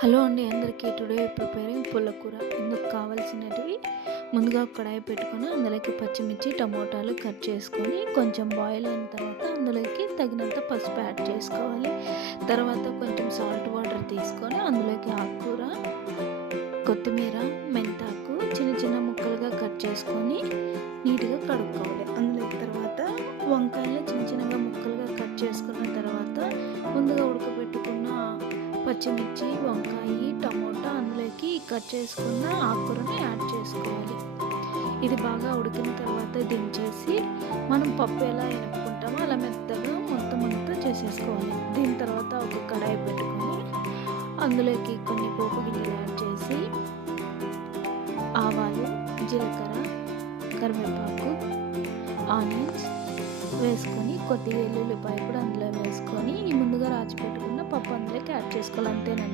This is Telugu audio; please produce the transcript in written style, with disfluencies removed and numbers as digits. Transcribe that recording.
హలో అండి అందరికీ. టుడే ప్రిపేరింగ్ పుల్లకూర. ఇందుకు కావాల్సినటివి ముందుగా కడాయి పెట్టుకొని అందులోకి పచ్చిమిర్చి టమోటాలు కట్ చేసుకొని కొంచెం బాయిల్ అయిన తర్వాత అందులోకి తగినంత పసుపు యాడ్ చేసుకోవాలి. తర్వాత కొంచెం సాల్ట్ వాటర్ తీసుకొని అందులోకి ఆకుకూర, కొత్తిమీర, మెంతాకు చిన్న చిన్న ముక్కలుగా కట్ చేసుకొని నీట్గా కడుక్కోవాలి. అందులోకి తర్వాత వంకాయలు చిన్న చిన్నగా ముక్కలుగా కట్ చేసుకున్న తర్వాత ముందుగా ఉడకబెట్టుకున్న పచ్చిమిర్చి, వంకాయ, టమోటా అందులోకి కట్ చేసుకున్న ఆకుకూరని యాడ్ చేసుకోవాలి. ఇది బాగా ఉడికిన తర్వాత దించేసి మనం పప్పు ఎలా ఎనుపుకుంటామో అలా మెత్తగా మొత్తం అంతా చేసేసుకోవాలి. దీని తర్వాత ఒక కడాయి పెట్టుకొని అందులోకి కొన్ని పోపు గింజలు యాడ్ చేసి ఆవాలు, జీలకర్ర, కరివేపాకు, ఆనియన్స్ వేసుకొని కొద్దిగా ఎల్లుల్లిపాయ కూడా అందులో వేసుకొని ఈ ముందుగా రాచి పెట్టుకున్న పప్పు అందులోకి యాడ్ చేసుకోవాలి. అంతేనండి.